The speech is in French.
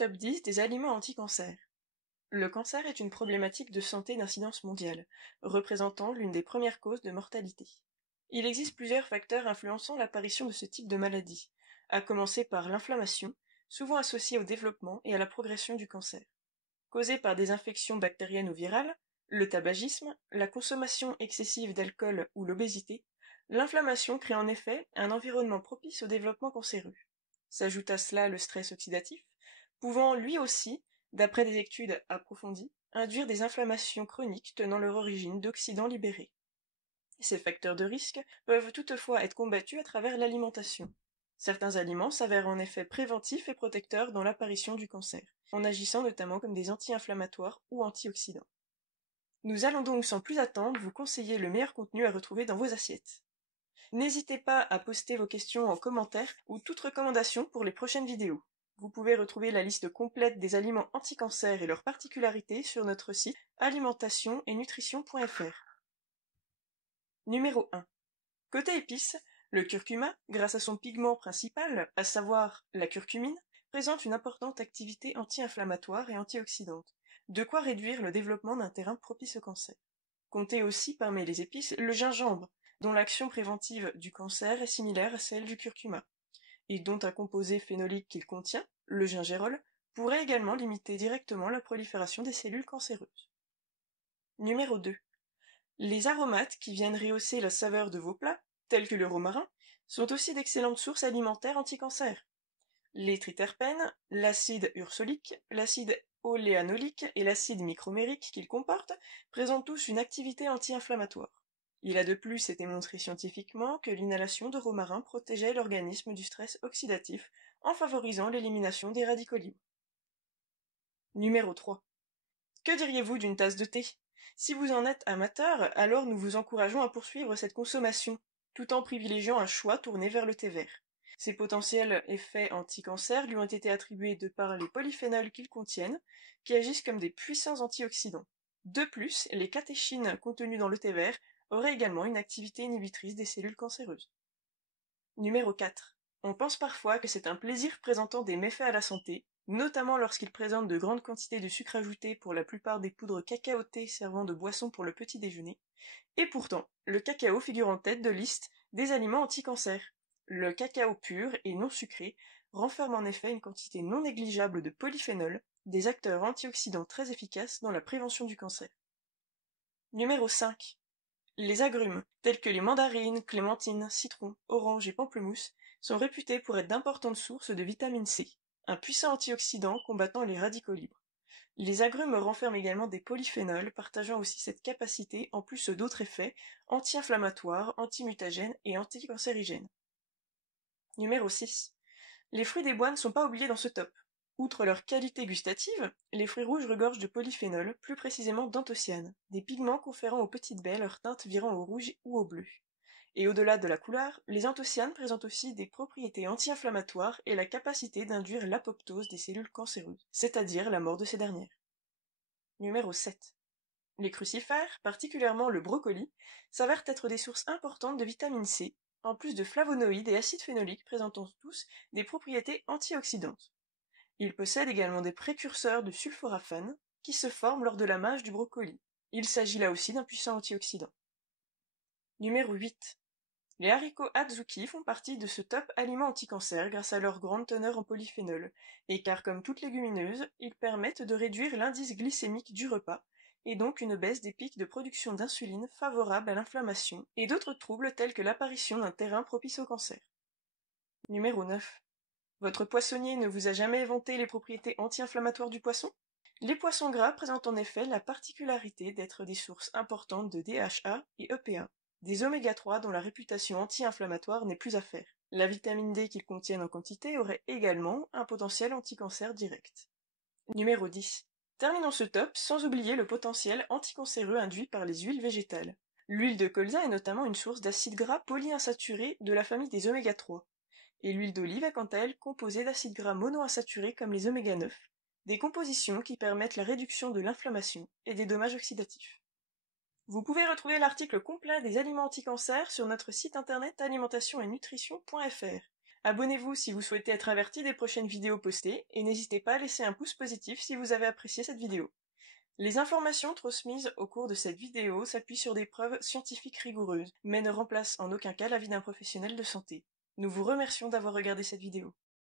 top 10 des aliments anti-cancer. Le cancer est une problématique de santé d'incidence mondiale, représentant l'une des premières causes de mortalité. Il existe plusieurs facteurs influençant l'apparition de ce type de maladie, à commencer par l'inflammation, souvent associée au développement et à la progression du cancer. Causée par des infections bactériennes ou virales, le tabagisme, la consommation excessive d'alcool ou l'obésité, l'inflammation crée en effet un environnement propice au développement cancéreux. S'ajoute à cela le stress oxydatif, pouvant lui aussi, d'après des études approfondies, induire des inflammations chroniques tenant leur origine d'oxydants libérés. Ces facteurs de risque peuvent toutefois être combattus à travers l'alimentation. Certains aliments s'avèrent en effet préventifs et protecteurs dans l'apparition du cancer, en agissant notamment comme des anti-inflammatoires ou antioxydants. Nous allons donc sans plus attendre vous conseiller le meilleur contenu à retrouver dans vos assiettes. N'hésitez pas à poster vos questions en commentaire ou toute recommandation pour les prochaines vidéos. Vous pouvez retrouver la liste complète des aliments anti-cancer et leurs particularités sur notre site alimentation-et-nutrition.fr. Numéro 1. Côté épices, le curcuma, grâce à son pigment principal, à savoir la curcumine, présente une importante activité anti-inflammatoire et antioxydante, de quoi réduire le développement d'un terrain propice au cancer. Comptez aussi parmi les épices le gingembre, dont l'action préventive du cancer est similaire à celle du curcuma, et dont un composé phénolique qu'il contient, le gingérol, pourrait également limiter directement la prolifération des cellules cancéreuses. Numéro 2. Les aromates qui viennent rehausser la saveur de vos plats, tels que le romarin, sont aussi d'excellentes sources alimentaires anti-cancer. Les triterpènes, l'acide ursolique, l'acide oléanolique et l'acide micromérique qu'ils comportent présentent tous une activité anti-inflammatoire. Il a de plus été montré scientifiquement que l'inhalation de romarin protégeait l'organisme du stress oxydatif en favorisant l'élimination des radicaux libres. Numéro 3. Que diriez-vous d'une tasse de thé ? Si vous en êtes amateur, alors nous vous encourageons à poursuivre cette consommation, tout en privilégiant un choix tourné vers le thé vert. Ses potentiels effets anti-cancer lui ont été attribués de par les polyphénols qu'ils contiennent, qui agissent comme des puissants antioxydants. De plus, les catéchines contenues dans le thé vert auraient également une activité inhibitrice des cellules cancéreuses. Numéro 4. On pense parfois que c'est un plaisir présentant des méfaits à la santé, notamment lorsqu'il présente de grandes quantités de sucre ajouté pour la plupart des poudres cacaotées servant de boisson pour le petit déjeuner, et pourtant, le cacao figure en tête de liste des aliments anti-cancer. Le cacao pur et non sucré renferme en effet une quantité non négligeable de polyphénols, des acteurs antioxydants très efficaces dans la prévention du cancer. Numéro 5. Les agrumes, tels que les mandarines, clémentines, citrons, oranges et pamplemousses, sont réputés pour être d'importantes sources de vitamine C, un puissant antioxydant combattant les radicaux libres. Les agrumes renferment également des polyphénols partageant aussi cette capacité en plus d'autres effets anti-inflammatoires, antimutagènes et anticancérigènes. Numéro 6. Les fruits des bois ne sont pas oubliés dans ce top. Outre leur qualité gustative, les fruits rouges regorgent de polyphénols, plus précisément d'anthocyanes, des pigments conférant aux petites baies leur teinte virant au rouge ou au bleu. Et au-delà de la couleur, les anthocyanes présentent aussi des propriétés anti-inflammatoires et la capacité d'induire l'apoptose des cellules cancéreuses, c'est-à-dire la mort de ces dernières. Numéro 7. Les crucifères, particulièrement le brocoli, s'avèrent être des sources importantes de vitamine C, en plus de flavonoïdes et acides phénoliques présentant tous des propriétés antioxydantes. Ils possèdent également des précurseurs de sulforaphane qui se forment lors de l'amage du brocoli. Il s'agit là aussi d'un puissant antioxydant. Numéro 8. Les haricots Hatsuki font partie de ce top aliment anti-cancer grâce à leur grande teneur en polyphénol, et car comme toute légumineuse, ils permettent de réduire l'indice glycémique du repas, et donc une baisse des pics de production d'insuline favorable à l'inflammation et d'autres troubles tels que l'apparition d'un terrain propice au cancer. Numéro 9. Votre poissonnier ne vous a jamais vanté les propriétés anti-inflammatoires du poisson ? Les poissons gras présentent en effet la particularité d'être des sources importantes de DHA et EPA, des oméga 3 dont la réputation anti-inflammatoire n'est plus à faire. La vitamine D qu'ils contiennent en quantité aurait également un potentiel anti-cancer direct. Numéro 10. Terminons ce top sans oublier le potentiel anticancéreux induit par les huiles végétales. L'huile de colza est notamment une source d'acides gras polyinsaturés de la famille des oméga 3. Et l'huile d'olive est quant à elle composée d'acides gras monoinsaturés comme les oméga 9, des compositions qui permettent la réduction de l'inflammation et des dommages oxydatifs. Vous pouvez retrouver l'article complet des aliments anti-cancer sur notre site internet alimentation-et-nutrition.fr. Abonnez-vous si vous souhaitez être averti des prochaines vidéos postées, et n'hésitez pas à laisser un pouce positif si vous avez apprécié cette vidéo. Les informations transmises au cours de cette vidéo s'appuient sur des preuves scientifiques rigoureuses, mais ne remplacent en aucun cas l'avis d'un professionnel de santé. Nous vous remercions d'avoir regardé cette vidéo.